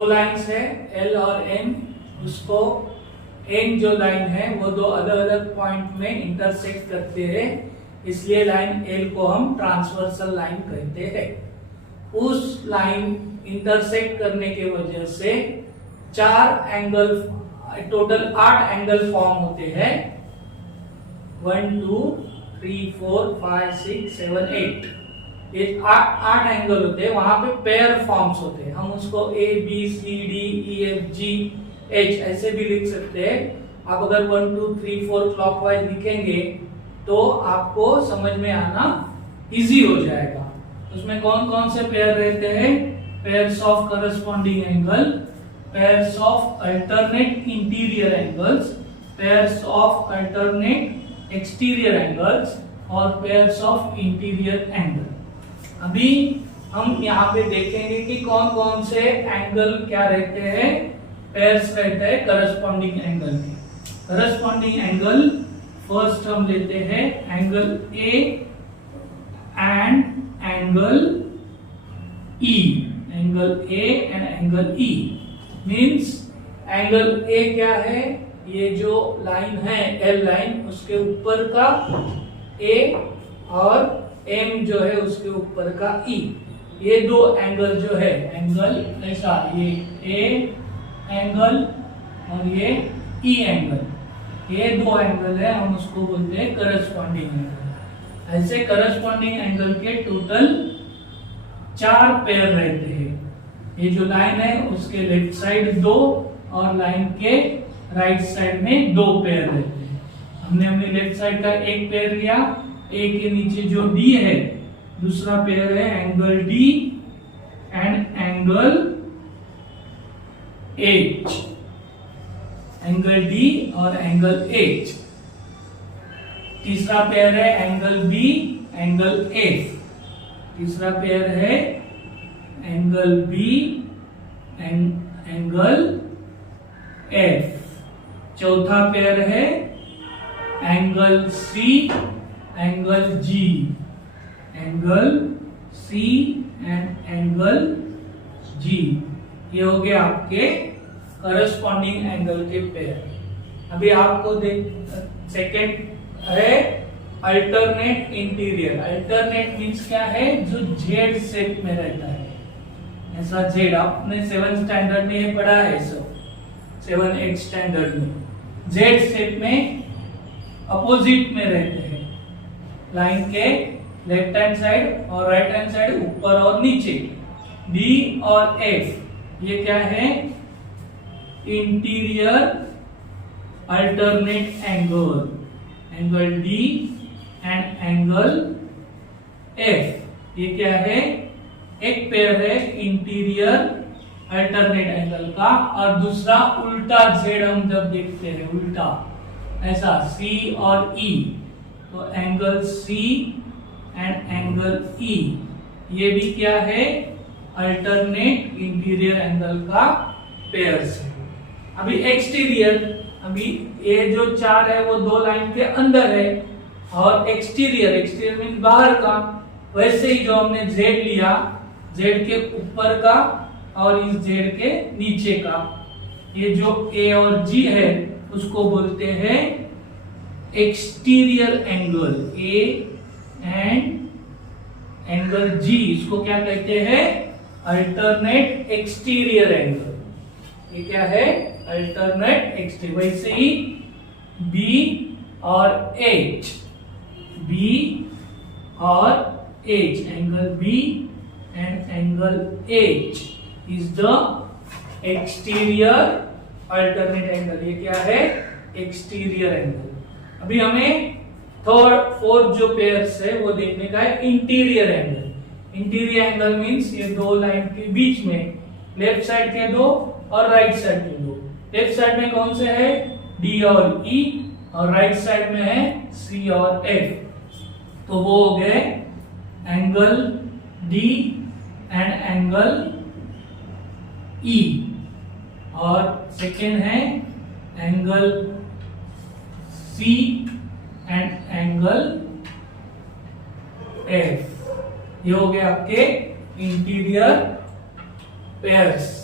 दो लाइन्स है एल और एन, उसको एन जो लाइन है वो दो अलग अलग पॉइंट में इंटरसेक्ट करते हैं, इसलिए लाइन एल को हम ट्रांसवर्सल लाइन कहते हैं। उस लाइन इंटरसेक्ट करने के वजह से चार एंगल, टोटल 8 एंगल फॉर्म होते हैं। 1 2 3 4 5 6 7 8, ये 8 एंगल होते हैं। वहां पे पेयर फॉर्म्स होते हैं, हम उसको A B C D E F G H ऐसे भी लिख सकते हैं। आप अगर 1 2 3 4 क्लॉकवाइज लिखेंगे तो आपको समझ में आना इजी हो जाएगा। उसमें कौन कौन से पेयर रहते हैं? Pairs of corresponding angle, pairs of alternate interior angles, pairs of alternate exterior angles और पेयर्स ऑफ इंटीरियर एंगल। अभी हम यहाँ पे देखेंगे कि कौन कौन से एंगल क्या रहते हैं, पेयर्स रहते हैं करस्पॉन्डिंग एंगल के। करस्पॉन्डिंग एंगल फर्स्ट हम लेते हैं angle A and angle E. Angle A and angle E means angle A क्या है? ये जो लाइन है एल लाइन, उसके ऊपर का ए और एम जो है उसके ऊपर का ई, ये दो एंगल जो है, एंगल ऐसा, ये ए एंगल और ये ई एंगल, ये दो एंगल है, हम उसको बोलते हैं करस्पॉन्डिंग एंगल। ऐसे करस्पॉन्डिंग एंगल के टोटल 4 पेयर रहते हैं। ये जो लाइन है उसके लेफ्ट साइड 2 और लाइन के राइट साइड में 2 पेयर रहते हैं। हमने अपने लेफ्ट साइड का एक पेयर लिया, ए के नीचे जो डी है दूसरा पेयर है angle D and angle H, angle D और एंगल एच। तीसरा पेयर है एंगल बी एंगल एफ, तीसरा पेयर है एंगल बी एंगल एफ। चौथा पेयर है angle C angle G, angle C and angle G. ये हो गए आपके करस्पॉन्डिंग एंगल के पेयर। अभी आपको सेकेंड है अल्टरनेट इंटीरियर। अल्टरनेट मीन्स क्या है? जो जेड शेप में रहता है, ऐसा जेड। आपने 7th स्टैंडर्ड में ये पढ़ा है, सब 7 8 स्टैंडर्ड में जेड शेप में अपोजिट में रहते हैं। लाइन के लेफ्ट हैंड साइड और राइट हैंड साइड, ऊपर और नीचे। डी और एफ ये क्या है? Interior alternate angle, angle D and angle F. ये क्या है? एक पेयर है इंटीरियर अल्टरनेट एंगल का, और दूसरा उल्टा जेड हम जब देखते हैं उल्टा ऐसा सी और ई, तो angle C and angle E, ये भी क्या है? अल्टरनेट इंटीरियर एंगल का पेयर्स है। अभी एक्सटीरियर, अभी ये जो 4 है वो 2 लाइन के अंदर है, और एक्सटीरियर, एक्सटीरियर मीन बाहर का। वैसे ही जो हमने जेड लिया, जेड के ऊपर का और इस जेड के नीचे का, ये जो ए और जी है उसको बोलते हैं exterior angle. A and angle G, इसको क्या कहते हैं? Alternate exterior angle. ये क्या है? Alternate exterior. वैसे ही बी और एच, बी और H, angle B and angle H is the exterior alternate angle. ये क्या है? Exterior angle. अभी हमें थर्ड फोर्थ जो पेयर्स है वो देखने का है interior angle. Interior angle means ये 2 लाइन के बीच में, लेफ्ट साइड के 2 और राइट साइड के 2। लेफ्ट साइड में कौन से है? डी और ई, और राइट साइड में है सी और एफ। तो वो हो गए angle D and angle E, और सेकेंड है angle C and angle F. ये हो गए आपके इंटीरियर पेयर्स।